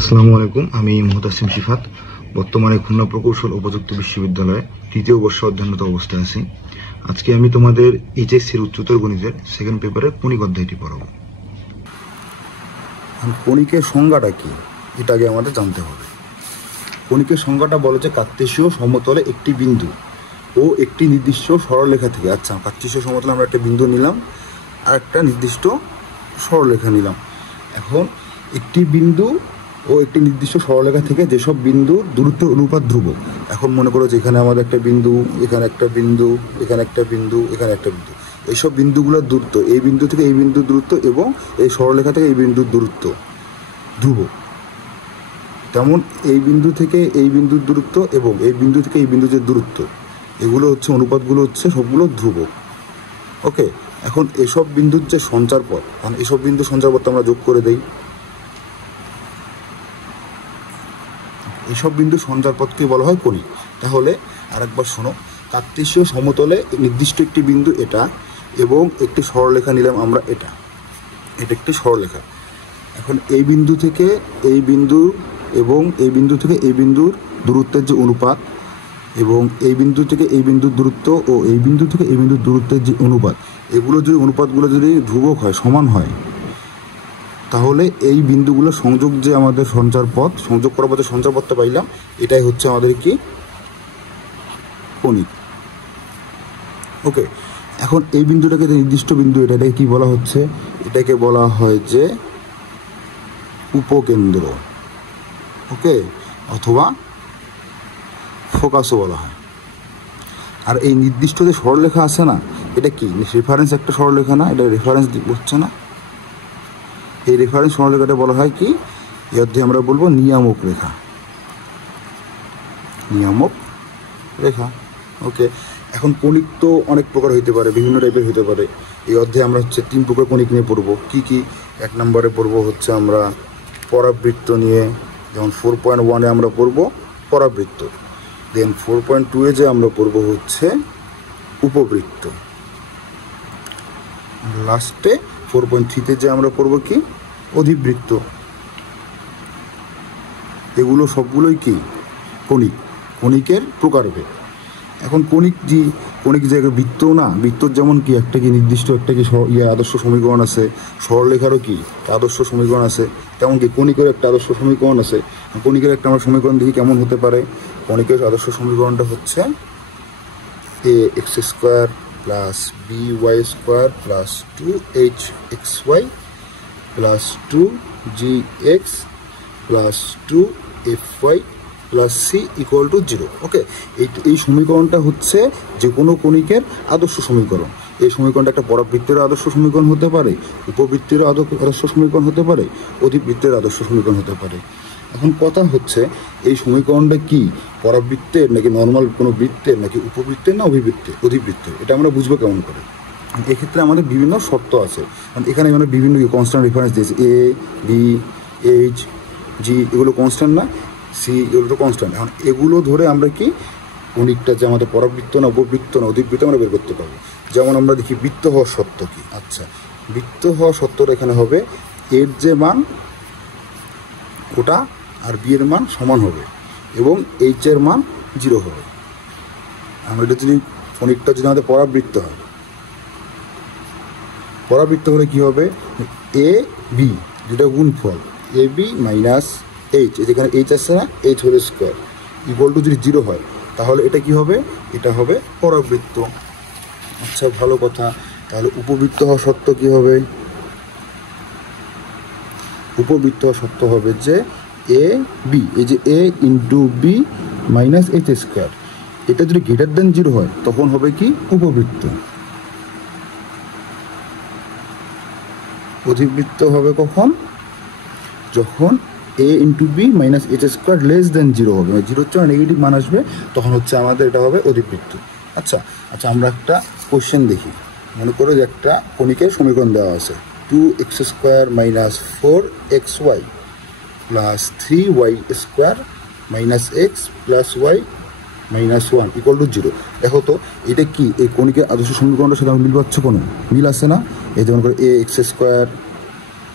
আসসালামু আলাইকুম। আমি মুহতাসিম শিফাত বর্তমানে খুলনা প্রকৌশল ও প্রযুক্তি বিশ্ববিদ্যালয়ে তৃতীয় বর্ষ অধ্যয়নরত অবস্থায় আছি। আজকে আমি তোমাদের এইচএসসির উচ্চতর গণিতের সেকেন্ড পেপারের কণিক অধ্যায়টি পড়াবো। কণিকের সংজ্ঞাটা কি এটা আগে আমাদের জানতে হবে। কণিকের সংজ্ঞাটা বলে যে কার্তেশীয় সমতলে একটি বিন্দু ও একটি নির্দিষ্ট সরলরেখা থেকে, আচ্ছা কার্তেশীয় সমতলে আমরা একটা বিন্দু নিলাম আর একটা নির্দিষ্ট সরলরেখা নিলাম। এখন একটি বিন্দু ও একটি নির্দিষ্ট সরলরেখা থেকে যেসব বিন্দুর দূরত্বের অনুপাত ধ্রুবক। এখন মনে করো যে এখানে আমাদের একটা বিন্দু, এখানে একটা বিন্দু, এখানে একটা বিন্দু, এখানে একটা বিন্দু, এইসব বিন্দুগুলোর দূরত্ব এই বিন্দু থেকে এই বিন্দুর দূরত্ব এবং এই সরলরেখা থেকে এই বিন্দুর দূরত্ব ধ্রুবক। তেমন এই বিন্দু থেকে এই বিন্দুর দূরত্ব এবং এই বিন্দু থেকে এই বিন্দুর যে দূরত্ব, এগুলো হচ্ছে অনুপাতগুলো হচ্ছে সবগুলো ধ্রুবক। ওকে, এখন এসব বিন্দুর যে সঞ্চারপথ, কারণ এসব বিন্দুর সঞ্চারপথ আমরা যোগ করে দেই। এসব বিন্দুর সঞ্চারপথকে বলা হয় কণিক। তাহলে আরেকবার শোনো, কার্তেশীয় সমতলে নির্দিষ্ট একটি বিন্দু এটা এবং একটি সরলরেখা নিলাম আমরা, এটা একটি সরলরেখা। এখন এই বিন্দু থেকে এই বিন্দু এবং এই বিন্দু থেকে এই বিন্দুর দূরত্বের যে অনুপাত এবং এই বিন্দু থেকে এই বিন্দুর দূরত্ব ও এই বিন্দু থেকে এই বিন্দুর দূরত্বের যে অনুপাত, এগুলো যদি অনুপাতগুলো যদি ধ্রুবক হয়, সমান হয়, তাহলে এই বিন্দুগুলো সংযোগ যে আমাদের সঞ্চারপথ, সংযোগ করার পথে সঞ্চারপথটা পাইলাম, এটাই হচ্ছে আমাদের কি কণিক। ওকে, এখন এই বিন্দুটাকে যে নির্দিষ্ট বিন্দু, এটাকে কি বলা হচ্ছে? এটাকে বলা হয় যে উপকেন্দ্র, ওকে, অথবা ফোকাসও বলা হয়। আর এই নির্দিষ্ট যে সরলরেখা আছে না, এটা কি রেফারেন্স একটা সরলরেখা না? এটা রেফারেন্স হচ্ছে না? এই রেফারেন্স সরলরেখাটা বলা হয় কি, এই অধ্যায়ে আমরা বলবো নিয়ামক রেখা, নিয়ামক রেখা। ওকে, এখন কণিক তো অনেক প্রকার হইতে পারে, বিভিন্ন টাইপের হইতে পারে। এই অধ্যায়ে আমরা হচ্ছে 3 প্রকার কণিক নিয়ে পড়বো। কি কি? 1 নম্বরে পড়বো হচ্ছে আমরা পরাবৃত্ত নিয়ে, যেমন 4.1-এ আমরা পড়বো পরাবৃত্ত। দেন 4.2-এ যে আমরা পড়বো হচ্ছে উপবৃত্ত। লাস্টে 4.3-তে যে আমরা পড়বো কি অধিবৃত্ত। এগুলো সবগুলোই কি কণিক, কণিকের প্রকারভেদ। এখন কণিক জায়গায় বৃত্ত না, বৃত্তর যেমন কি একটা কি নির্দিষ্ট একটা কি আদর্শ সমীকরণ আছে, সরলরেখারও কি আদর্শ সমীকরণ আছে, তেমন কি কণিকের একটা আদর্শ সমীকরণ আছে। কণিকের একটা আমরা সমীকরণ দেখি কেমন হতে পারে। কণিকের আদর্শ সমীকরণটা হচ্ছে ax² + by² + 2hxy + 2gx + 2fy + c = 0। ওকে, এই সমীকরণটা হচ্ছে যে কোনো কণিকের আদর্শ সমীকরণ। এই সমীকরণটা একটা পরাবৃত্তের আদর্শ সমীকরণ হতে পারে, উপবৃত্তের আদর্শ সমীকরণ হতে পারে, অধিবৃত্তের আদর্শ সমীকরণ হতে পারে। এখন কথা হচ্ছে এই সমীকরণটা কি পরাবৃত্তের নাকি নর্মাল কোনো বৃত্তের নাকি উপবৃত্তের না অধিবৃত্তের, এটা আমরা বুঝবো কেমন করে? এক্ষেত্রে আমাদের বিভিন্ন শর্ত আছে। এখানে আমরা বিভিন্ন কনস্ট্যান্ট রেফারেন্স দিয়েছি, a b h g, এগুলো কনস্ট্যান্ট না, c এগুলো তো কনস্ট্যান্ট। এখন এগুলো ধরে আমরা কি কণিকটা যে আমাদের পরাবৃত্ত না উপবৃত্ত না অধিবৃত্ত আমরা বের করতে পারবো। যেমন আমরা দেখি বৃত্ত হওয়ার শর্ত কি। আচ্ছা, বৃত্ত হওয়ার শর্তটা এখানে হবে এর যে মান ওটা আর বি এর মান সমান হবে এবং এইচ এর মান 0 হবে। আমরা এটা যদি কণিকটা যদি আমাদের পরাবৃত্ত হয়, পরাবৃত্ত হলে কি হবে, এ বি যেটা গুণফল এ বি মাইনাস এইচ, যেখানে এইচ আসছে না, h² = যদি 0 হয়, তাহলে এটা কি হবে, এটা হবে পরাবৃত্ত। আচ্ছা, ভালো কথা। তাহলে উপবৃত্ত হওয়া সত্য কি হবে? উপবৃত্ত হওয়া সত্য হবে যে এ বি, এই যে a × b - h², এটা যদি > 0 হয় তখন হবে কি উপবৃত্ত। অধিবৃত্ত হবে কখন? যখন a × b - h² <0 হবে, 0 চেয়ে নেগেটিভ মান আসবে, তখন হচ্ছে আমাদের এটা হবে অধিবৃত্ত। আচ্ছা, আমরা একটা কোশ্চেন দেখি। মনে করো যে একটা কণিকের সমীকরণ দেওয়া আছে 2x² - 4xy + 3y² - x + y - 1 = 0। দেখো তো এটা কি এই কণিকের আদর্শ সমীকরণটার সাথে মিল পাচ্ছ? কোনো মিল আছে না? এই যেমন করে ax²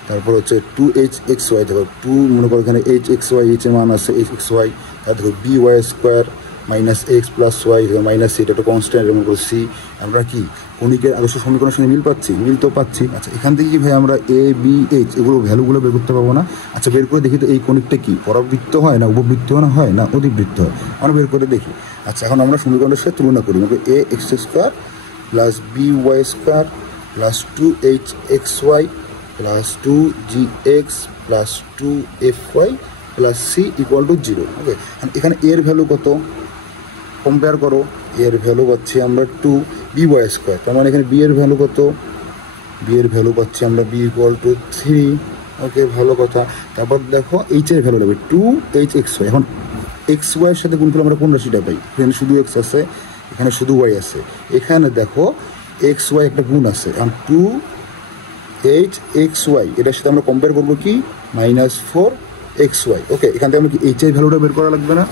তারপর হচ্ছে 2hxy, দেখো 2 মনে করো এখানে hxy, h এর মান আছে hxy, আর দেখো by square minus x plus y minus c, এটা একটা কনস্ট্যান্ট, মনে করো সি। আমরা কি কণিকের আদর্শ সমীকরণের সঙ্গে মিল পাচ্ছি? মিল তো পাচ্ছি। আচ্ছা, এখান থেকে কি ভাই আমরা এ বি এইচ এগুলো ভ্যালুগুলো বের করতে পারবো না? আচ্ছা, বের করে দেখি তো এই কণিকটা কি পরাবৃত্ত হয় না উপবৃত্ত হয় না অধিবৃত্ত হয়? আমরা বের করে দেখি। আচ্ছা, এখন আমরা সমীকরণের সাথে তুলনা করি। মানে a x square plus b y square plus 2hxy plus 2gx plus 2fy plus c equal to 0। Okay, এখানে এর ভ্যালু কত কম্পেয়ার করো। এর ভ্যালু পাচ্ছি আমরা 2by স্কোয়ার, তার মানে এখানে বি এর ভ্যালু কত? বি এর ভ্যালু পাচ্ছি আমরা বি ইকুয়াল টু 3। ওকে, ভালো কথা। তারপর দেখো এইচ এর ভ্যালু নেবে 2hxy। এখন এক্স ওয়াইয়ের সাথে গুণ করলে আমরা কোন রাশিটা পাই? এখানে শুধু এক্স আছে, এখানে শুধু ওয়াই আছে। এখানে দেখো এক্স ওয়াই একটা গুণ আছে, এখন 2hxy এটার সাথে আমরা কম্পেয়ার করবো কি -4xy। ওকে, এখান থেকে আমরা কি এইচ এর ভ্যালুটা বের করা লাগবে না?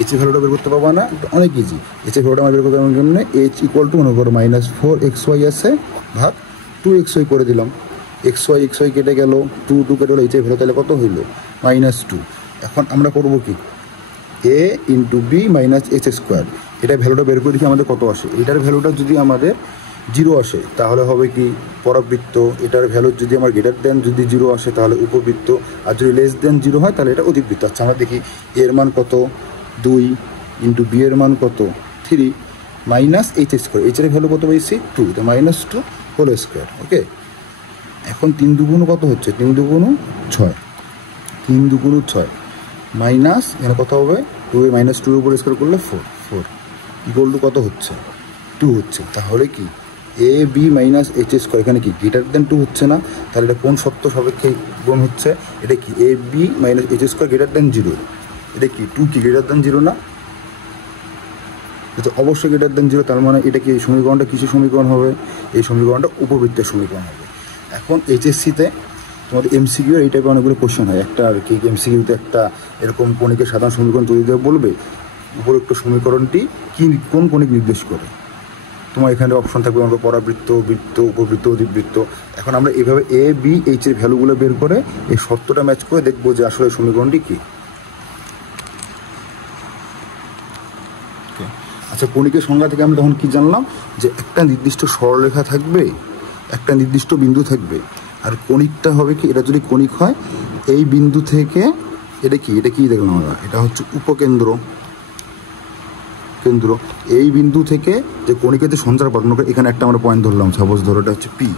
এইচ এর ভ্যালুটা বের করতে পারবো না? অনেক ইজি। এইচ এর ভ্যালুটা আমরা বের করতে পারবো জন্য এইচ ইকুয়াল টু মনে করো -4xy আছে ভাগ 2xy করে দিলাম। xy কেটে গেল, 2 কেটে গেলো, এইচ এর ভ্যালু তাহলে কত হইলো? -2। এখন আমরা করবো কি a into b minus h square, এটা ভ্যালুটা বের করে দেখি আমাদের কত আসে। এটার ভ্যালুটা যদি আমাদের 0 আসে তাহলে হবে কি পরাবৃত্ত। এটার ভ্যালু যদি আমার গ্রেটার দেন যদি 0 আসে তাহলে উপবৃত্ত, আর যদি লেস দেন 0 হয় তাহলে এটা অধিবৃত্ত। আচ্ছা, আমরা দেখি এর মান কত 2 ইন্টু বি এর মান কত 3 মাইনাস এইচ স্কোয়ার, এইচ এর ভ্যালু কত পেয়েছি 2, তো -2 হোল স্কোয়ার। ওকে, এখন 3 দুগুণ কত হচ্ছে? 3 দুগুণ 6, 3 দুগুণ 6 মাইনাস এখানে কত হবে 2 -2 এর উপর স্কোয়ার করলে 4 ইকুয়াল টু কত হচ্ছে? 2 হচ্ছে। তাহলে কি a b minus h square এখানে কি গ্রেটার দেন 2 হচ্ছে না? তাহলে এটা কোন সত্য সাপেক্ষে গুণ হচ্ছে? এটা কি a b minus h square greater than 0। এটা কি 2 কি গ্রেটার দেন 0 না? এটা অবশ্যই গ্রেটার দেন 0। তার মানে এটা কি এই সমীকরণটা কিসের সমীকরণ হবে? এই সমীকরণটা উপবৃত্তের সমীকরণ হবে। এখন এইচএসসিতে তোমাদের এমসিকিউ এই টাইপের অনেকগুলো কোশ্চেন হয়। একটা আর কি এমসিকিউতে একটা এরকম কণিকের সাধারণ সমীকরণ তৈরি দেবে, বলবে উপরোক্ত সমীকরণটি কোন কণিক নির্দেশ করে। তোমার এখানে অপশন থাকবে আমাদের পরাবৃত্ত, বৃত্ত, উপবৃত্ত, অধিবৃত্ত। এখন আমরা এইভাবে এ বি এইচ এর ভ্যালুগুলো বের করে এই সত্যটা ম্যাচ করে দেখবো যে আসলে সমীকরণটি কী। আচ্ছা, কণিকের সংজ্ঞা থেকে আমরা তখন কি জানলাম? যে একটা নির্দিষ্ট সরলরেখা থাকবে, একটা নির্দিষ্ট বিন্দু থাকবে, আর কণিকটা হবে কি এটা যদি কণিক হয় এই বিন্দু থেকে এটা কি দেখলাম আমরা, এটা হচ্ছে উপকেন্দ্র এই বিন্দু থেকে যে কণিকের যে সঞ্চার পথ, এখানে একটা আমরা পয়েন্ট ধরলাম, সাপোজ ধরো এটা হচ্ছে পি,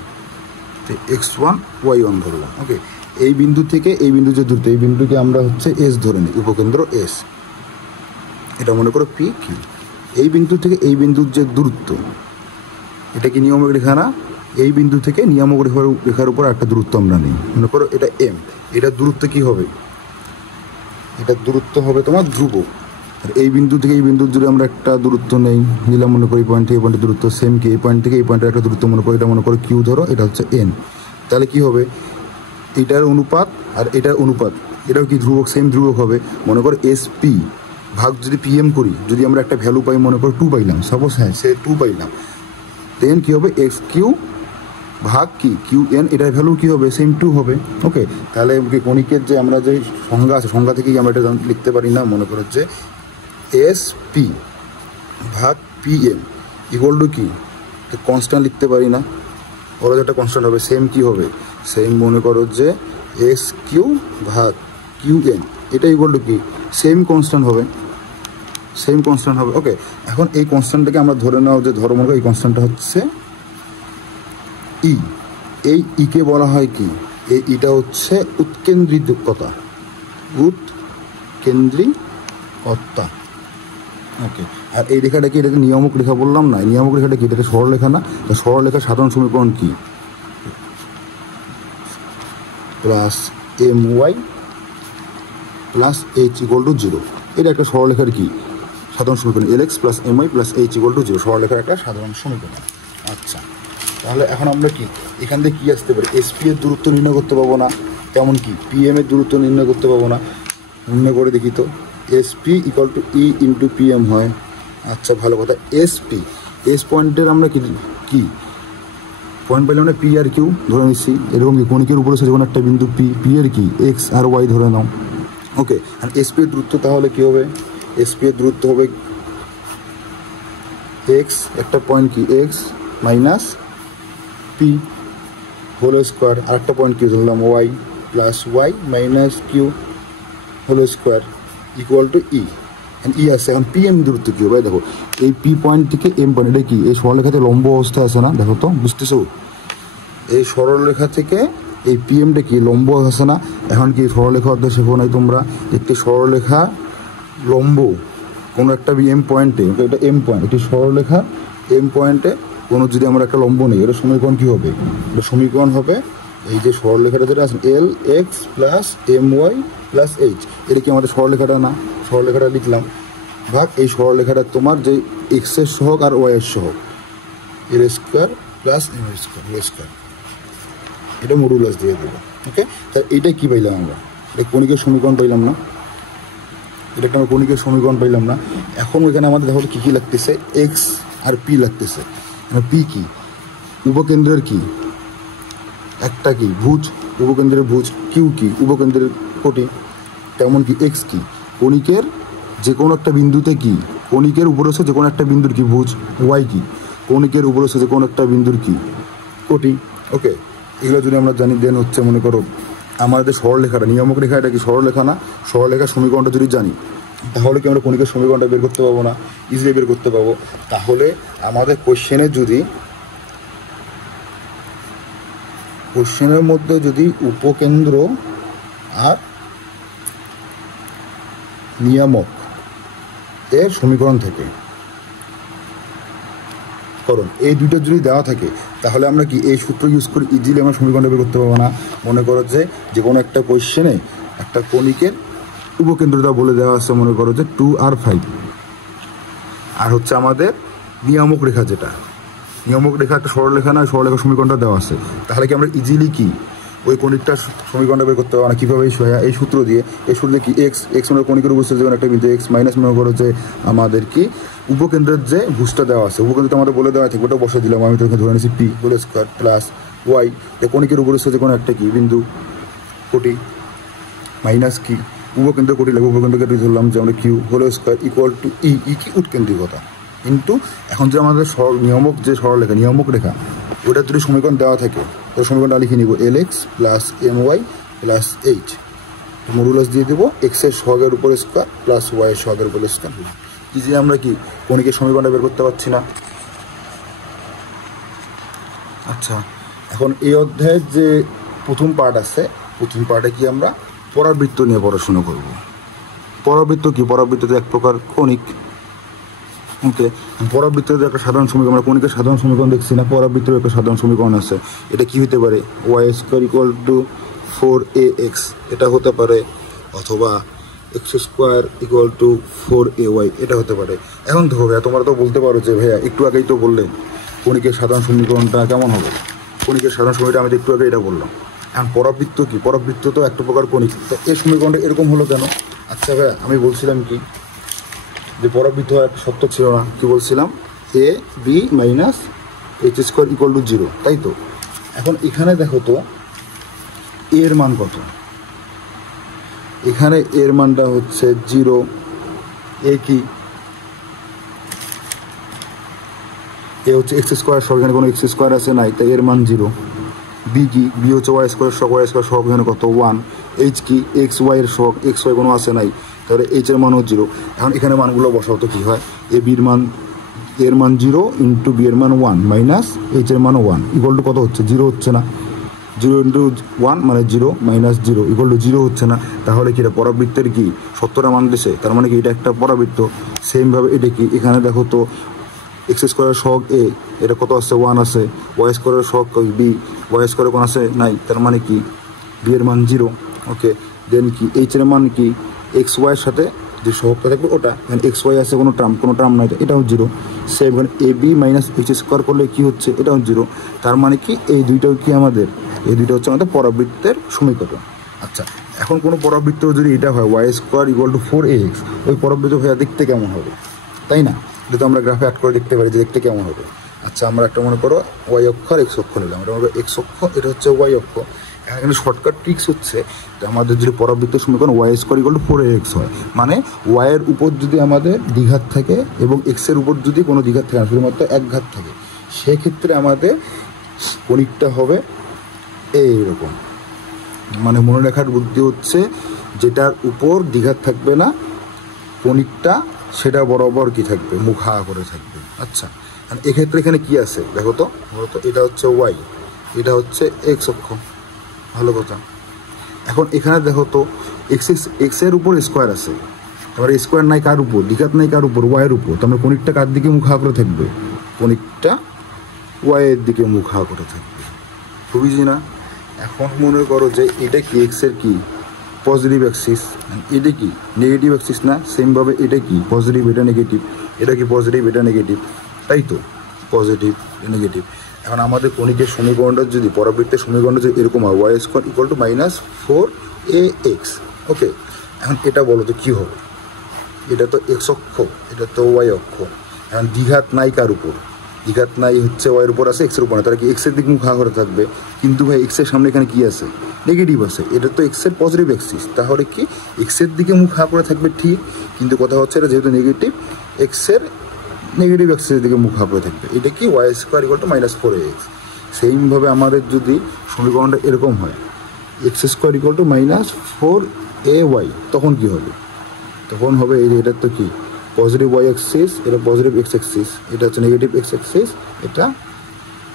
x1 y1 ধরলাম। ওকে, এই বিন্দু থেকে এই বিন্দু যে দূরত্ব, এই বিন্দুকে আমরা হচ্ছে এস ধরে নিই, উপকেন্দ্র এস, এটা মনে করো পি কি। এই বিন্দু থেকে এই বিন্দুর যে দূরত্ব, এটা কি নিয়ামক রেখা না? এই বিন্দু থেকে নিয়ামক রেখার উপর একটা দূরত্ব আমরা নিই, মনে করো এটা এম। এটার দূরত্ব কি হবে? এটার দূরত্ব হবে তোমার ধ্রুব। আর এই বিন্দু থেকে এই বিন্দুর জুড়ে আমরা একটা দূরত্ব নেই, নিলাম মনে করি এই পয়েন্ট থেকে এই পয়েন্টের দূরত্ব সেম কি, এই পয়েন্ট থেকে এই পয়েন্টের একটা দূরত্ব মনে করি, এটা মনে করো কিউ ধরো, এটা হচ্ছে এন। তাহলে কি হবে? এটার অনুপাত আর এটার অনুপাত, এটাও কি ধ্রুবক, সেম ধ্রুবক হবে। মনে করো এস পি ভাগ যদি পিএম করি, যদি আমরা একটা ভ্যালু পাই, মনে করো 2 পাইলাম, সাপোজ, হ্যাঁ সে 2 পাইলাম, দেন কী হবে এক্স কিউ ভাগ কি কিউ এন, এটার ভ্যালু কী হবে? সেম 2 হবে। ওকে, তাহলে কণিকের যে আমরা যে সংজ্ঞা আছে, সংজ্ঞা থেকেই আমরা এটা লিখতে পারি না, মনে করো যে এস পি ভাগ পি এম ইকুয়াল টু কি কনস্ট্যান্ট লিখতে পারি না, ওরা যেটা কনস্ট্যান্ট হবে সেম কি হবে? সেম মনে করো যে এস কিউ ভাগ কিউ এন, এটা ইকুয়াল টু কি সেম কনস্ট্যান্ট হবে, সেম কনস্ট্যান্ট হবে। ওকে, এখন এই কনস্ট্যান্টটাকে আমরা ধরে নাও যে ধরো মনে করো এই কনস্ট্যান্টটা হচ্ছে ই। এই ইকে বলা হয় কি? এই ইটা হচ্ছে উৎকেন্দ্রিকতা, উৎকেন্দ্রিকতা। ওকে, আর এই রেখাটা কি? এটাকে নিয়ামক রেখা বললাম না? নিয়ামক রেখাটা কি? এটাকে সরলরেখা না? তো সরলরেখার সাধারণ সমীকরণ কি? Plus m y plus h equal to 0। এটা একটা সরলরেখার কি সাধারণ সমীকরণ, l x plus m y plus h equal to 0, সরলরেখার একটা সাধারণ সমীকরণ। আচ্ছা, তাহলে এখন আমরা কি এখান থেকে কী আসতে পারি? এসপি এর দূরত্ব নির্ণয় করতে পারবো না, তেমন কি পিএম এর দূরত্ব নির্ণয় করতে পারবো না। নির্ণয় করে দেখি তো, SP equal to E into PM হয়। আচ্ছা, ভালো কথা। এসপি, এস পয়েন্টের আমরা কি পয়েন্ট পাইলাম না পি আর কিউ ধরে নিচ্ছি, এরকম কি কণিকের উপরে আছে যখন একটা বিন্দু পি, পি এর কি এক্স আর ওয়াই ধরে নাও। ওকে, আর এসপি এর দূরত্ব তাহলে কী হবে? এসপি এর দূরত্ব হবে এক্স, একটা পয়েন্ট কি x minus p whole square, আর একটা পয়েন্ট কি ধরলাম y plus y minus q whole square equal to e. E আছে, এখন পি এম দূরত্ব কী হবে? দেখো এই পি পয়েন্ট থেকে এম পয়েন্ট, এটা কি এই সরলরেখাতে লম্ব অবস্থায় আছে না? দেখো তো, বুঝতেছো? এই সরলরেখা থেকে এই পি এমটা কি লম্ব আছে না? এখন কি সরলরেখা অধ্যায় শেখো নাই তোমরা? একটি সরলরেখা লম্ব কোনো একটা এম পয়েন্টে, এটা এম পয়েন্ট, একটি সরলরেখা এম পয়েন্টে কোনো যদি আমরা একটা লম্ব নেই, এটা সমীকরণ কী হবে? এটা সমীকরণ হবে এই যে সরলরেখাটা যেটা আছে l x plus m y plus h, এটা কি আমাদের সরলরেখাটা না? সরলরেখাটা লিখলাম ভাগ এই সরলরেখাটা তোমার যে এক্সের সহগ আর ওয়াইয়ের সহগ, এর square plus m square whole square, এটা মডুলাস দিয়ে দেবো। ওকে, তাহলে এইটা কী পাইলাম আমরা? এটা কণিকের সমীকরণ পাইলাম না? এটা একটা আমরা কণিকের সমীকরণ পাইলাম না? এখন ওইখানে আমাদের দেখো কী কী লাগতেছে, এক্স আর পি লাগতেছে। পি কি? উপকেন্দ্রের কি একটা কি ভুজ, উপকেন্দ্রের ভুজ। কিউ কি? উপকেন্দ্রের কোটি। তেমন কি এক্স কি? কণিকের যে কোনো একটা বিন্দুতে কি, কণিকের উপরে হচ্ছে যে কোনো একটা বিন্দুর কি ভুজ। ওয়াই কি? কণিকের উপরে হচ্ছে যে কোনো একটা বিন্দুর কি কোটি। ওকে, এগুলো যদি আমরা জানি দেন হচ্ছে মনে করো আমাদের সরলরেখাটা, নিয়ামক রেখা, এটা কি সরলরেখা না? সরলরেখার সমীকরণটা যদি জানি তাহলে কি আমরা কণিকের সমীকরণটা বের করতে পারবো না? ইজিলি বের করতে পারবো। তাহলে আমাদের কোশ্চেনের মধ্যে যদি উপকেন্দ্র আর নিয়ামক এর সমীকরণ থেকে করণ এই দুটো যদি দেওয়া থাকে তাহলে আমরা কি এই সূত্র ইউজ করে ইজিলি আমরা সমীকরণটা বের করতে পারবো না? মনে করো যে কোনো একটা কোশ্চেনে একটা কণিকের উপকেন্দ্রটা বলে দেওয়া আছে, মনে করো যে 2r5, আর হচ্ছে আমাদের নিয়ামক রেখা, যেটা নিয়ামক রেখা একটা সরলরেখা না, সরলরেখার সমীকরণটা দেওয়া আছে, তাহলে কি আমরা ইজিলি কি ওই কণিকটার সমীকরণটা বের করতে পারবো না? কীভাবে? এই সূত্র দিয়ে, এই সূত্র দিয়ে কি এক্স মানে কণিকের উপস্থিত যেমন একটা বিন্দু এক্স মাইনাস মনে করো যে আমাদের কি উপকেন্দ্রের যে ভুজটা দেওয়া আছে, উপকেন্দ্রটা আমাদের বলে দেওয়া থাকে, ওটা বসে দিলাম আমি, তোকে ধরে নিচ্ছি p whole square plus y, কণিকের উপস্থিত যে কোনো একটা কি বিন্দু কোটি মাইনাস কি উপকেন্দ্র কোটি লাগবে, উপকেন্দ্রকে ধরলাম যে আমরা q whole square equal to e কি উৎকেন্দ্রিকতা। কিন্তু এখন যে আমাদের নিয়ামক যে সরলরেখা, নিয়ামক রেখা, ওটার যদি সমীকরণ দেওয়া থাকে ওই সমীকরণটা লিখে নিব l x plus m y plus h, modulus দিয়ে দেবো এক্সের সহগের উপর স্কোয়ার প্লাস ওয়াইয়ের সহগের উপর স্কোয়ার। কি যে আমরা কি কণিকের সমীকরণটা বের করতে পারছি না? আচ্ছা, এখন এই অধ্যায়ের যে প্রথম পার্ট আছে, প্রথম পার্টে কি আমরা পরাবৃত্ত নিয়ে পড়াশোনা করব। পরাবৃত্ত কি? পরাবৃত্ততে এক প্রকার কণিক। ওকে, পরাবৃত্তের একটা সাধারণ সমীকরণ, আমরা কণিকের সাধারণ সমীকরণ দেখছি না, পরাবৃত্তের একটা সাধারণ সমীকরণ আছে। এটা কি হতে পারে? Y square equal to 4ax, এটা হতে পারে, অথবা x square equal to 4ay, এটা হতে পারে। এখন দেখো ভাইয়া, তোমরা তো বলতে পারো যে ভাইয়া একটু আগেই তো বললে কণিকের সাধারণ সমীকরণটা কেমন হবে? কণিকের সাধারণ সমীকরণটা আমি একটু আগে এটা বললাম। এখন পরাবৃত্ত কি? পরাবৃত্ত তো একটা প্রকার কণিক, তো এই সমীকরণটা এরকম হলো কেন? আচ্ছা ভাইয়া, আমি বলছিলাম কি যে পরাবৃত্ত একটা সত্য ছিল না? কি বলছিলাম? A b minus h square equal to 0, তাই তো? এখন এখানে দেখো তো এর মান কত? এখানে এর মানটা হচ্ছে 0। এ কি? এ হচ্ছে এক্স স্কোয়ার সহ, এখানে কোনো এক্স স্কোয়ার আছে নাই, তাই এর মান 0। বি কি? বি হচ্ছে ওয়াই স্কোয়ার সহ, ওয়াই স্কোয়ার সহ এখানে কত 1। এইচ কি? এক্স ওয়াইয়ের সহ, এক্স ওয়াই কোনো আছে নাই, তাহলে এইচের মানও 0। এখন এখানে মানগুলো বসাও তো কী হয়? এ বির মান, এর মান 0 ইন্টু বি এর মান 1 মাইনাস এইচের মানও 1 ইকুয়াল টু কত হচ্ছে? 0 হচ্ছে না? 0 ইন্টু 1 মানে 0 মাইনাস 0 ইকুয়াল টু 0 হচ্ছে না? তাহলে কি এটা পরাবৃত্তের কি সত্যটা মান দিছে? তার মানে কি এটা একটা পরাবৃত্ত। সেমভাবে এটা কি? এখানে দেখো তো এক্স স্কোয়ারের সহগ এ, এটা কত আছে? 1 আছে। ওয়াই স্কোয়ারের সহগ বি, ওয়াই স্কোয়ারে কোন আছে? নাই, তার মানে কি বি এর মান 0। ওকে, দেন কি এইচের মান কি? এক্স ওয়াইয়ের সাথে যে সহগটা থাকবে ওটা, এখানে এক্স ওয়াই আছে, কোনো টার্ম নাই, এটাও 0। সেম এখানে এ বি মাইনাস এইচ স্কোয়ার করলে কী হচ্ছে? এটাও 0। তার মানে কি এই দুইটাও কি আমাদের, এই দুইটা হচ্ছে আমাদের পরাবৃত্তের সমীকরণ। আচ্ছা, এখন কোনো পরাবৃত্ত যদি এটা হয় y square equal to 4ax, ওই পরাবৃত্ত ভাইয়া দেখতে কেমন হবে? তাই না? এটা তো আমরা গ্রাফে অ্যাড করে দেখতে পারি যে দেখতে কেমন হবে। আচ্ছা, আমরা একটা মনে করো ওয়াই অক্ষ আর এক্স অক্ষ নিলাম। এটা এক্স অক্ষ, এটা হচ্ছে ওয়াই অক্ষ। এখানে শর্টকাট ট্রিক্স হচ্ছে যে আমাদের যদি পরাবৃত্ত সমীকরণ Y square equal to 4ax হয়, মানে ওয়াইয়ের উপর যদি আমাদের দ্বিঘাত থাকে এবং এক্সের উপর যদি কোনো দ্বিঘাত থাকে না, শুধুমাত্র এক ঘাত থাকে, সেক্ষেত্রে আমাদের কণিকটা হবে এইরকম। মানে মনে রাখার বুদ্ধি হচ্ছে যেটার উপর দ্বিঘাত থাকবে না কণিকটা, সেটা বরাবর কি থাকবে, মুখা করে থাকবে। আচ্ছা, এক্ষেত্রে এখানে কি আছে দেখো তো, এটা হচ্ছে ওয়াই, এটা হচ্ছে এক্স অক্ষ, ভালো কথা। এখন এখানে দেখো তো এক্সের উপর স্কোয়ার আছে, তারপরে স্কোয়ার নাই কার উপর, দ্বিঘাত নাই কার উপর, ওয়াইয়ের উপর। তার মানে কণিকটা কার দিকে মুখা করে থাকবে, কণিকটা ওয়াইয়ের দিকে মুখা করে থাকবে। খুবই না। এখন মনে করো যে এটা কি এক্সের কি পজিটিভ অ্যাক্সিস, এটা কি নেগেটিভ অ্যাক্সিস না, সেমভাবে এটা কি পজিটিভ, এটা নেগেটিভ, এটা কি পজিটিভ, এটা নেগেটিভ, তাই তো, পজিটিভ নেগেটিভ। এখন আমাদের কণিকের সমীকরণটা যদি পরাবৃত্তের সমীকরণটা যদি এরকম হয়, y square equal to -4ax। Okay, এখন এটা বলো তো কী হবে, এটা তো এক্স অক্ষ, এটা তো ওয়াই অক্ষ। এখন দ্বিঘাত নাই কার উপর, দ্বিঘাত নাই হচ্ছে ওয়াইয়ের উপর আছে, এক্সের উপর না, তারা কি এক্সের দিকে মুখা করে থাকবে। কিন্তু ভাই এক্সের সামনে এখানে কি আছে, নেগেটিভ আছে, এটা তো এক্সের পজিটিভ অ্যাক্সিস, তাহলে কি এক্সের দিকে মুখা করে থাকবে ঠিক, কিন্তু কথা হচ্ছে এটা যেহেতু নেগেটিভ, এক্সের নেগেটিভ অ্যাক্সিসের দিকে মুখা করে থাকবে। এটা কি y square equal to -4ax। সেইমভাবে আমাদের যদি সমীকরণটা এরকম হয়, x square equal to -4ay, তখন কি হবে, তখন হবে এই যে এটার তো কি পজিটিভ ওয়াই অ্যাক্সিস, এটা পজিটিভ এক্স অ্যাক্সিস, এটা হচ্ছে নেগেটিভ এক্স অ্যাক্সিস, এটা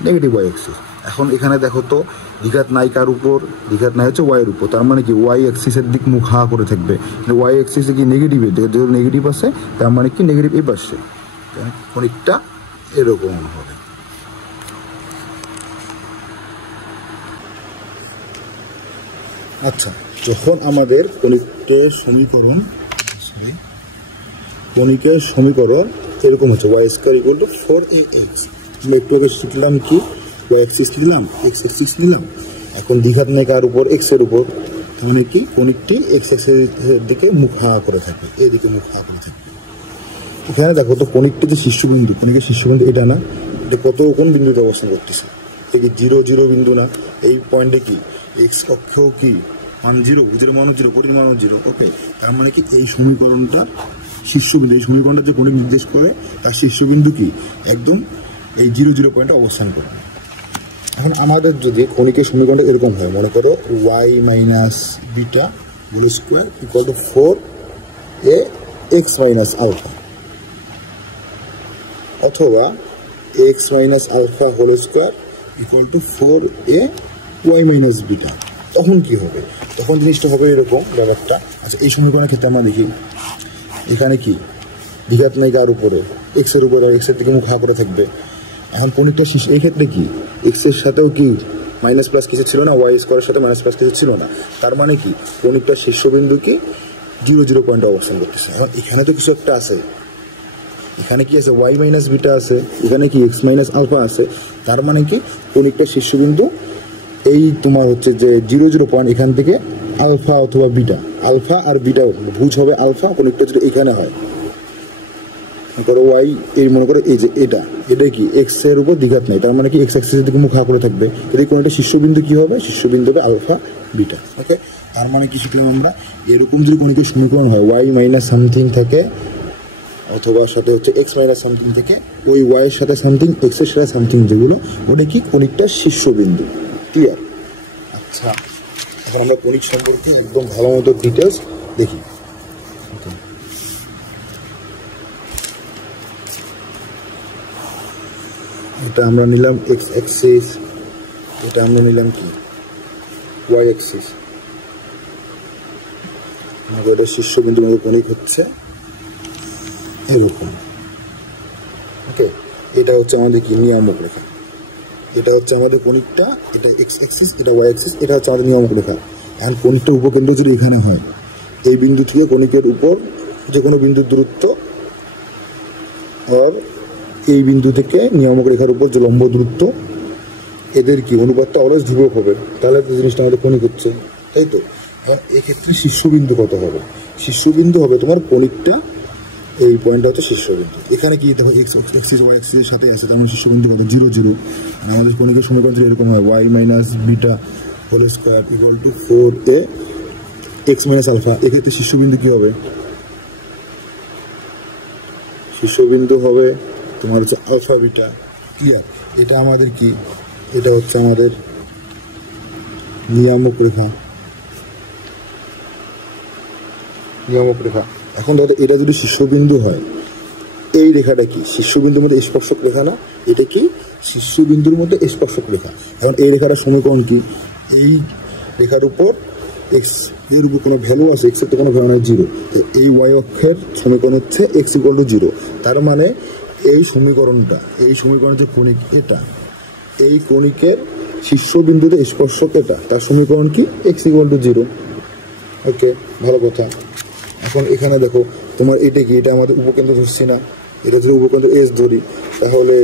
নেগেটিভ ওয়াই অ্যাক্সিস। এখন এখানে দেখো তো দ্বিঘাত নাই কার উপর, দ্বিঘাত নাই হচ্ছে ওয়াইয়ের উপর, তার মানে কি ওয়াই অ্যাক্সিসের দিক মুখা করে থাকবে। ওয়াই অ্যাক্সিসে কি নেগেটিভের, যেহেতু নেগেটিভ আছে তার মানে কি নেগেটিভ এই পাশে, কণিকটা এরকম হবে। আচ্ছা, যখন আমাদের কণিকের সমীকরণ এরকম হচ্ছে Y square equal to 4ax, আমরা একটু আগে শিখলাম কি ওয়াই অ্যাক্সিস নিলাম, এক্স অ্যাক্সিস নিলাম। এখন দ্বিঘাত নেই কার উপর, এক্সের উপর, তাহলে কি কণিকটি এক্স অ্যাক্সিসের দিকে মুখা করে থাকবে, এদিকে মুখা করে থাকবে। এখানে দেখো তো কণিকটি যে শীর্ষবিন্দু, কণিকের শীর্ষবিন্দু এটা না, এটা কোন বিন্দুতে অবস্থান করতেছে, এটা কি 0 0 বিন্দু না, এই পয়েন্টে কি এক্স অক্ষেও কি মান 0, ভুজের মানও 0, কোটির মানও 0। ওকে, তার মানে কি এই সমীকরণটা শীর্ষবিন্দু, এই সমীকরণটা যে কণিক নির্দেশ করে তার শীর্ষবিন্দু কি একদম এই 0 0 পয়েন্টে অবস্থান করে। এখন আমাদের যদি কণিকের সমীকরণটা এরকম হয়, মনে করো y minus beta whole square equal to 4ax minus alpha, অথবা x minus alpha whole square equal to 4ay minus beta, তখন কি হবে, তখন জিনিসটা হবে এরকম ব্যাপারটা। আচ্ছা, এই সমীকরণের ক্ষেত্রে আমরা দেখি এখানে কি দ্বিঘাত নাই কার উপরে, এক্সের উপরে, এক্সের দিকে মুখা করে থাকবে। এখন কণিকটা এই ক্ষেত্রে কি এক্সের সাথেও কি মাইনাস প্লাস কিছু ছিল না, ওয়াই স্কোয়ারের সাথে মাইনাস প্লাস কিছু ছিল না, তার মানে কি কণিকটা শীর্ষবিন্দু কি 0 0 পয়েন্টে অবস্থান করতেছে। এখন এখানে তো কিছু একটা আছে, এখানে কি আছে ওয়াই মাইনাস বিটা আছে, এখানে কি এক্স মাইনাস আলফা আছে, তার মানে কি কণিকটা শীর্ষবিন্দু এই তোমার হচ্ছে যে 0 0 পয়েন্ট, এখান থেকে আলফা অথবা বিটা, আলফা আর বিটা ভুজ হবে আলফা, কণিকটা যদি এখানে হয়, মনে করো ওয়াই, এই মনে করো এই যে এটা কি এক্স এর উপর দ্বিঘাত নেই, তার মানে কি এক্স অ্যাক্সিসের দিকে মুখা করে থাকবে, এই কোণটা শীর্ষবিন্দু কি হবে, শীর্ষবিন্দু হবে আলফা বিটা। ওকে, তার মানে কি শিখলাম আমরা, এরকম যদি কণিকের সমীকরণ হয় ওয়াই মাইনাস সামথিং থাকে অথবা সাথে হচ্ছে এক্স মাইনাস সামথিং থেকে, ওই ওয়াইয়ের সাথে সামথিং, এক্সের সাথে সামথিং যেগুলো, ওটা কি কণিকটা শীর্ষবিন্দু। ক্লিয়ার? আচ্ছা, এখন আমরা কণিক সম্পর্কে একদম ভালো মতো ডিটেলস দেখি। এটা আমরা নিলাম এক্স অ্যাক্সিস, এটা আমরা নিলাম কি ওয়াই অ্যাক্সিস। আমাদের শীর্ষবিন্দুর মধ্যে কণিক হচ্ছে এরকম। ওকে, এটা হচ্ছে আমাদের কি নিয়ামক রেখা, এটা হচ্ছে আমাদের কণিকটা, এটা এক্স অ্যাক্সিস, এটা ওয়াই অ্যাক্সিস, এটা হচ্ছে আমাদের নিয়ামক রেখা। এখন কণিকটার উপকেন্দ্র যদি এখানে হয়, এই বিন্দু থেকে কণিকের উপর যে কোনো বিন্দুর দূরত্ব আর এই বিন্দু থেকে নিয়ামক রেখার উপর যে লম্ব দূরত্ব, এদের কি অনুপাতটা অলওয়েজ ধ্রুবক হবে, তাহলে জিনিসটা আমাদের কণিক হচ্ছে, তাই তো। এখন এক্ষেত্রে শীর্ষবিন্দু কত হবে, শীর্ষবিন্দু হবে তোমার কণিকটা এই পয়েন্টটা হচ্ছে শীর্ষবিন্দু। এখানে কি দেখো এক্স এক্সিস ওয়াই এক্সিসের সাথে আছে, তার মানে শীর্ষবিন্দু কত 0 0। আর আমাদের কণিকের সমীকরণ এরকম হয় y minus beta whole square equal to 4a x minus alpha. এক্ষেত্রে শীর্ষবিন্দু কি হবে? শীর্ষবিন্দু হবে তোমার হচ্ছে আলফা বিটা। ক্লিয়ার? এটা আমাদের কি, এটা হচ্ছে আমাদের নিয়ামক রেখা। নিয়ামক রেখা। এখন ধরো এটা যদি শীর্ষবিন্দু হয়, এই রেখাটা কি শীর্ষবিন্দুর মধ্যে স্পর্শক রেখা না? এটা কি শীর্ষবিন্দুর মধ্যে স্পর্শক রেখা। এখন এই রেখাটার সমীকরণ কি? এই রেখার উপর এক্স এর উপর কোনো ভ্যালু আছে, এক্স এর তো কোনো ভ্যালু নেই, 0। তো এই ওয়াই অক্ষের সমীকরণ হচ্ছে এক্স ইকুয়াল টু 0। তার মানে এই সমীকরণটা, এই সমীকরণের যে কণিক এটা, এই কণিকের শীর্ষবিন্দুতে স্পর্শক এটা, তার সমীকরণ কি? X equal to 0। ওকে, ভালো কথা। এখন এখানে দেখো তোমার এটা কি, এটা আমাদের উপকেন্দ্র ধরছি না, এটা যদি উপকেন্দ্র এস ধরি, তাহলে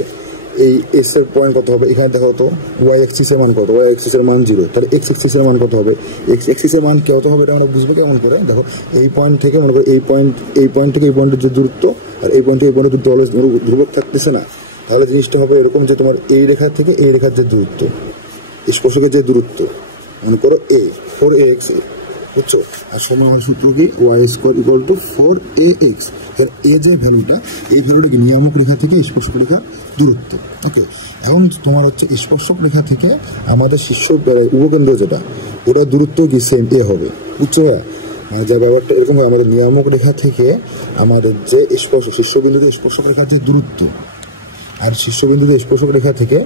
এই এস এর পয়েন্ট কত হবে? এখানে দেখো তো ওয়াই এক্সিসের মান কত? ওয়াই এক্সিসের মান 0। তাহলে এক্স এক্সিসের মান কত হবে? এক্স এক্সিসের মান কত হবে এটা আমরা বুঝবো কেমন করে? দেখো এই পয়েন্ট থেকে মনে করো এই পয়েন্ট থেকে এই পয়েন্টের যে দূরত্ব, আর এই পয়েন্ট থেকে এই পয়েন্টের দূরত্ব অলওয়েজ ধ্রুবক থাকতেছে না। তাহলে জিনিসটা হবে এরকম যে তোমার এই রেখা থেকে এই রেখার যে দূরত্ব, স্পর্শকের যে দূরত্ব, মনে করো a 4ax, বুঝছো? আর সময় আমার সূত্র কি? Y square equal to 4ax। এ যে ভ্যালুটা, এই ভ্যালুটা কি নিয়ামক রেখা থেকে স্পর্শক রেখার দূরত্ব। ওকে, এখন তোমার হচ্ছে স্পর্শক রেখা থেকে আমাদের শীর্ষ উপকেন্দ্র যেটা, ওটার দূরত্ব কি সেম এ হবে, বুঝছো ভাইয়া? মানে যে ব্যাপারটা এরকম হয়, আমাদের নিয়ামক রেখা থেকে আমাদের যে শীর্ষবিন্দুতে স্পর্শক রেখার যে দূরত্ব, আর শীর্ষবিন্দুতে স্পর্শক রেখা থেকে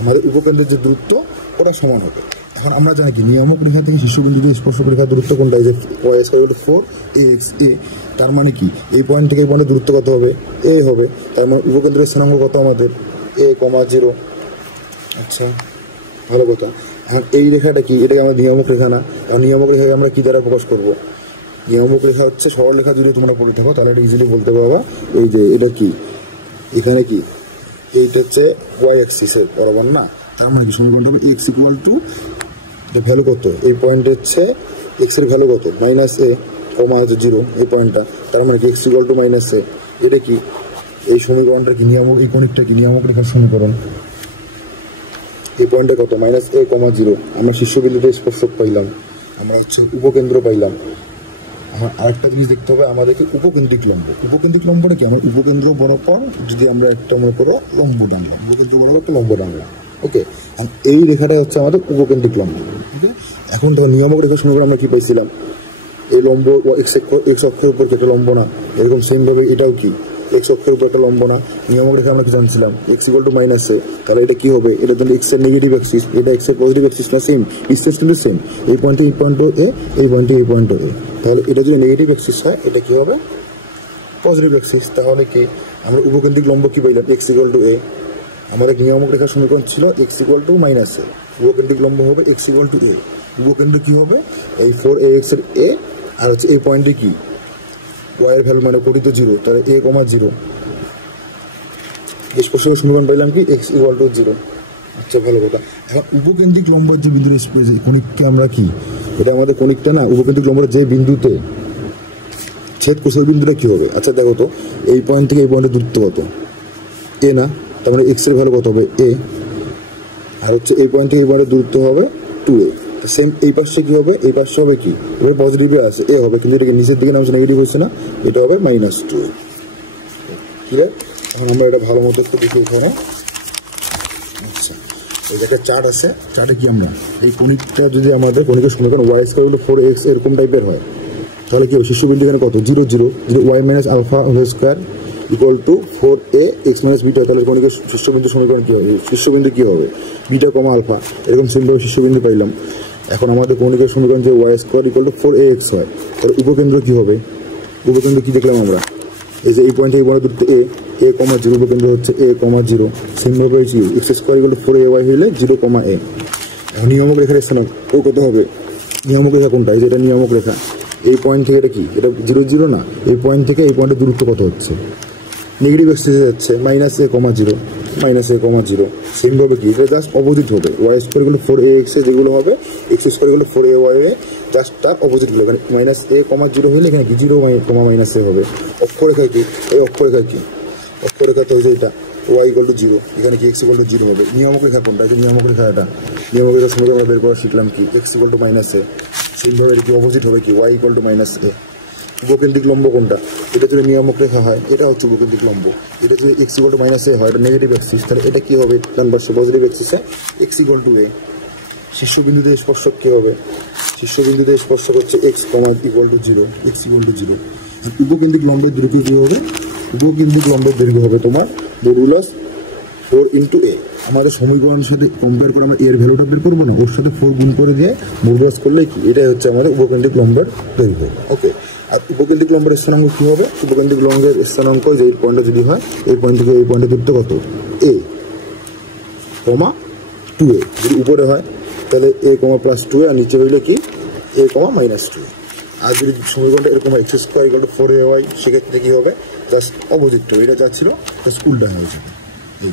আমাদের উপকেন্দ্রের যে দূরত্ব, ওটা সমান হবে। এখন আমরা জানি কি নিয়ামক রেখা থেকে শীর্ষবিন্দুতে স্পর্শক রেখার দূরত্ব কোনটা? এই যে ওয়াই স্কয়ার 4ax a। তার মানে কি এই পয়েন্ট থেকে এই পয়েন্টের দূরত্ব কত হবে? a হবে। তার মানে উপকেন্দ্রের স্থানাঙ্ক কত আমাদের? a, 0। আচ্ছা, ভালো কথা। এখন এই রেখাটা কি? এটাকে আমরা নিয়ামক রেখা না? আর নিয়ামক রেখাকে আমরা কি দ্বারা প্রকাশ করব? নিয়ামক রেখা হচ্ছে সরল রেখা। যদি তোমরা পড়ে থাকো তাহলে এটা ইজিলি বলতে পারবা, এই যে এটা কি, এখানে কি এইটা হচ্ছে ওয়াই অ্যাক্সিসের বরাবর না? তার মানে কি সমীকরণটা হবে এক্স ইকুয়াল টু, এটা ভ্যালু কত? এই পয়েন্ট হচ্ছে এক্স এর ভ্যালু কত? মাইনাস এ কমা হচ্ছে 0, এই পয়েন্টটা। তার মানে কি এক্স ইকুয়াল টু মাইনাস এ। এটা কি এই সমীকরণটা কি নিয়ামক, এই কণিকটা কি নিয়ামক রেখার সমীকরণ? এই পয়েন্টটা কত? মাইনাস এ কমা 0। আমরা শীর্ষবিন্দুতে স্পর্শক পাইলাম, আমরা হচ্ছে উপকেন্দ্র পাইলাম। এখন আরেকটা জিনিস দেখতে হবে আমাদেরকে, উপকেন্দ্রিক লম্ব। উপকেন্দ্রিক লম্বটা কি? আমার উপকেন্দ্র বরাবর যদি আমরা একটা মনে করো লম্ব টানলাম, উপকেন্দ্র বরাবর একটা লম্ব টানলাম। ওকে, এই রেখাটাই হচ্ছে আমাদের উপকেন্দ্রিক লম্ব। ওকে, এখন দেখো নিয়ামক রেখার সমীকরণ আমরা কি পাইছিলাম? এই লম্ব এক্স অক্ষের উপর একটা লম্ব না? এরকম সেমভাবে এটাও কি এক্স অক্ষের উপর একটা লম্ব না? নিয়ামক রেখা আমরা কি জানছিলাম? এক্স ইকুয়াল টু মাইনাস এ। তাহলে এটা কি হবে? এটা জন্য এক্স এর নেগেটিভ অ্যাক্সিস, এটা এক্স এর পজিটিভ অ্যাক্সিস না? সেম ডিসটেন্স কিন্তু সেম। এই পয়েন্টে এই পয়েন্টও এ, এই পয়েন্টে এই পয়েন্টও এ। তাহলে এটা যদি নেগেটিভ অ্যাক্সিস হয়, এটা কি হবে? Positive Axis. তাহলে কি আমরা উপকেন্দ্রিক লম্ব কি পাইলাম? এক্স ইকুয়াল টু এ। আমাদের নিয়ামক রেখার সমীকরণ ছিল এক্স ইকুয়াল টু মাইনাস এ, উপকেন্দ্রিক লম্ব হবে এক্স ইকুয়াল টু এ। উপকেন্দ্র কি হবে? এই 4ax এর এ, আর হচ্ছে এই পয়েন্টে কি ওয়াই এর ভ্যালু মানে পরিত 0, তাহলে a, 0। স্পর্শকের সমীকরণ পাইলাম কি? X equal to 0। আচ্ছা, ভালো কথা। এখন উপকেন্দ্রিক লম্বের যে বিন্দুর স্পেস, কণিককে আমরা কি, এটা আমাদের কণিকটা না, উপকেন্দ্রিক লম্বের যে বিন্দুতে ছেদ করছে ওই বিন্দুটা কি হবে? আচ্ছা দেখো তো, এই পয়েন্ট থেকে এই পয়েন্টের দূরত্ব কত? এ না? তার মানে এক্স এর ভ্যালু কত হবে? এ। আর হচ্ছে এই পয়েন্ট থেকে এই পয়েন্টের দূরত্ব হবে 2a। সেম এই পাশে কি হবে? এই পাশে হবে কি? এবার পজিটিভে আছে এ হবে, কিন্তু এটাকে নিচের দিকে নামছে, নেগেটিভ হচ্ছে না? এটা হবে মাইনাস 2a। ক্লিয়ার? এখন আমরা এটা ভালো মতো একটু দেখি এখানে। আচ্ছা, এই যে একটা চার্ট আছে, চার্টে কি আমরা এই কণিকটা যদি আমাদের কণিকের সমীকরণ ওয়াই স্কয়ার হলো 4x এরকম টাইপের হয়, তাহলে কি হবে? শীর্ষবিন্দু এখানে কত? 0 0। যদি y minus alpha whole square equal to 4ax minus beta, তাহলে কণিকের শীর্ষবিন্দু সমীকরণ কি হবে? শীর্ষবিন্দু কি হবে? Beta comma alpha. এরকম সিম্পল শীর্ষবিন্দু পাইলাম। এখন আমাদের কণিকের সমীকরণ যে Y square equal to 4ax হয়, তাহলে উপকেন্দ্র কি হবে? উপকেন্দ্র কি দেখলাম আমরা? এই যে এই পয়েন্টে এই পয়েন্টের দূরত্ব a, 0, উপকেন্দ্র হচ্ছে a, 0। সিম্পলভাবে কি x square equal to 4ay হলে 0, a। এখন নিয়ামক রেখার স্থানাঙ্ক ও কত হবে? নিয়ামক রেখা কোনটা? এই যে এটা নিয়ামক রেখা। এই পয়েন্ট থেকে এটা কি? এটা 0 0 না? এই পয়েন্ট থেকে এই পয়েন্টের দূরত্ব কত হচ্ছে? নেগেটিভ অ্যাক্সিসে যাচ্ছে, minus a, 0। Minus A comma zero. সেমভাবে কি এটা জাস্ট অপোজিট হবে, ওয়াই স্কোয়ার গুলো 4ax এ যেগুলো হবে এক্স স্কোয়ার গুলো 4ay এ জাস্ট তার অপোজিট গুলো। এখানে মাইনাস এ কমা জিরো হলে এখানে কি জিরো কমা মাইনাস এ হবে। অক্ষরেখায় কি এই অক্ষরেখায় কি অক্ষরেখাতে হয়েছে এটা ওয়াই ইকুয়াল টু জিরো, এখানে কি এক্স ইকুয়াল টু জিরো হবে। নিয়ামক রেখা কোনটা, এই যে নিয়ামক রেখা, এটা নিয়ামক রেখার সময় আমরা বের করা শিখলাম কি এক্স ইকুয়াল টু মাইনাস এ। সেইভাবে এটা কি অপোজিট হবে কি ওয়াই ইকুয়াল টু মাইনাস এ। উপকেন্দ্রিক লম্ব কোনটা, এটা যদি নিয়ামক রেখা হয় এটা হচ্ছে উপকেন্দ্রিক লম্ব। এটা যদি এক্স ইকুয়াল টু মাইনাস এ হয় এটা নেগেটিভ অ্যাক্সিস, তাহলে এটা কি হবে ডান পাশে পজিটিভ অ্যাক্সিসে এক্স ইকুয়াল টু এ। শীর্ষবিন্দুতে স্পর্শক কি হবে, শীর্ষবিন্দুতে স্পর্শক হচ্ছে x comma equal to zero, x equal to zero. উপকেন্দ্রিক লম্বের দৈর্ঘ্য কি হবে, উপকেন্দ্রিক লম্বের দৈর্ঘ্য হবে তোমার মডুলাস 4 ইন্টু এ। আমাদের সমীকরণের সাথে কম্পেয়ার করে আমরা এর ভ্যালুটা বের করবো না, ওর সাথে 4 গুণ করে দিয়ে মডুলাস করলে কি এটাই হচ্ছে আমাদের উপকেন্দ্রিক লম্বের দৈর্ঘ্য। ওকে, আর উপকেন্দ্রিক লম্বের স্থানাঙ্ক কী হবে, উপকেন্দ্রিক লম্বের স্থানাঙ্ক যে এই পয়েন্টটা যদি হয় এই পয়েন্ট থেকে এই পয়েন্টের দূরত্ব কত এ কমা 2a। যদি উপরে হয় তাহলে এ কমা প্লাস 2a, আর নিচে হইলে কি এ কমা মাইনাস 2a। আর যদি সমীকরণটা এরকম হয় x square equal to 4ay, সেক্ষেত্রে কী হবে জাস্ট অপোজিট, এটা যা ছিল জাস্ট উল্টা হয়ে যাবে। এই